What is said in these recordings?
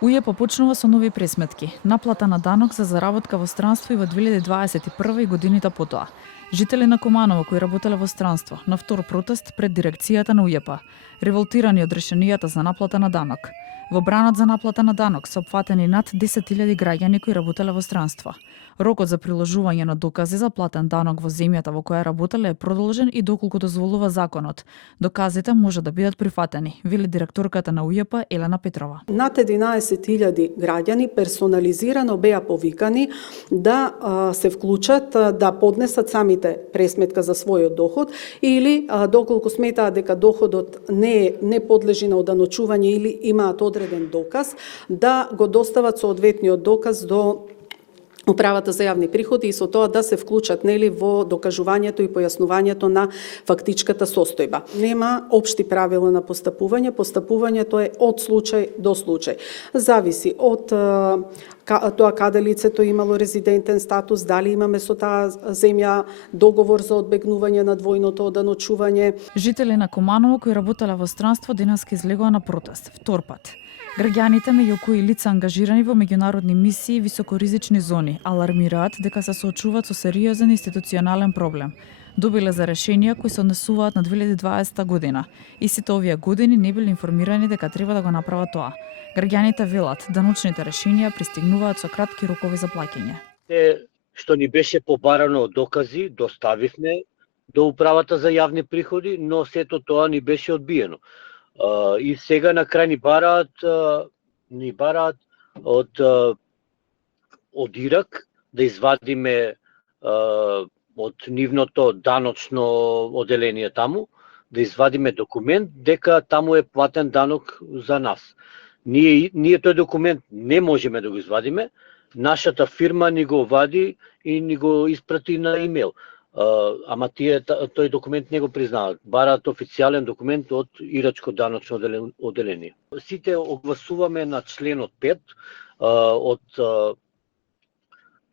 УЈП почнува со нови пресметки, наплата на данок за заработка во странство и во 2021 и годините потоа. Жители на Куманово кои работеле во странство на втор протест пред дирекцијата на УЈП, револтирани од решенијата за наплата на данок. Во бранот за наплата на данок се опфатени над 10.000 граѓани кои работеле во странство. Рокот за приложување на докази за платен данок во земјата во која работеле е продолжен и доколку дозволува законот. Доказите може да бидат прифатени, вели директорката на УЈП Елена Петрова. Над 11.000 граѓани персонализирано беа повикани да се вклучат, да поднесат самите пресметка за својот доход или доколку сметаат дека доходот не подлежи на оданочување или имаат одреден доказ, да го достават соодветниот доказ до Управата за јавни приходи и со тоа да се вклучат во докажувањето и појаснувањето на фактичката состојба. Нема општи правила на постапување, постапувањето е од случај до случај. Зависи од тоа каде лицето имало резидентен статус, дали имаме со таа земја договор за одбегнување на двојното оданочување. Жители на Куманово кои работеле во странство денеска излегоа на протест, втор пат. Граѓаните меѓу кои лица ангажирани во меѓународни мисии и високоризични зони алармираат дека се соочуваат со сериозен институционален проблем. Добиле за решенија кои се однесуваат на 2020 година и сите овие години не биле информирани дека треба да го направат тоа. Граѓаните велат даночните решенија пристигнуваат со кратки рокови за плаќање. Што ни беше побарано од докази, доставивме до Управата за јавни приходи, но сето тоа ни беше одбиено. И сега на крај ни бараат од Ирак да извадиме од нивното даночно оделение таму, да извадиме документ дека таму е платен данок за нас. Ние тој документ не можеме да го извадиме, нашата фирма ни го вади и ни го испрати на имейл. Ама тој документ не го признаат. Бараат официјален документ од ирачко даночно оделение. Сите огласуваме на членот 5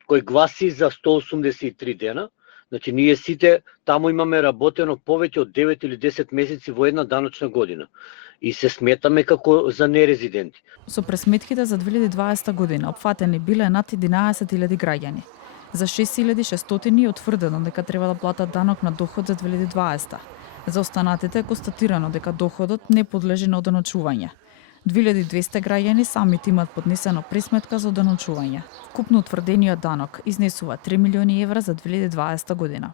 кој гласи за 183 дена. Значи ние сите таму имаме работено повеќе од 9 или 10 месеци во една даночна година и се сметаме како за нерезиденти. Со пресметките за 2020 година опфатени биле над 11.000 граѓани. За 6.600 е утврдено дека треба да платат данок на доход за 2020. За останатите е констатирано дека доходот не подлежи на оданочување. 2200 граѓани самите имаат поднесено пресметка за оданочување. Купно утврдениот данок изнесува 3 милиони евра за 2020 година.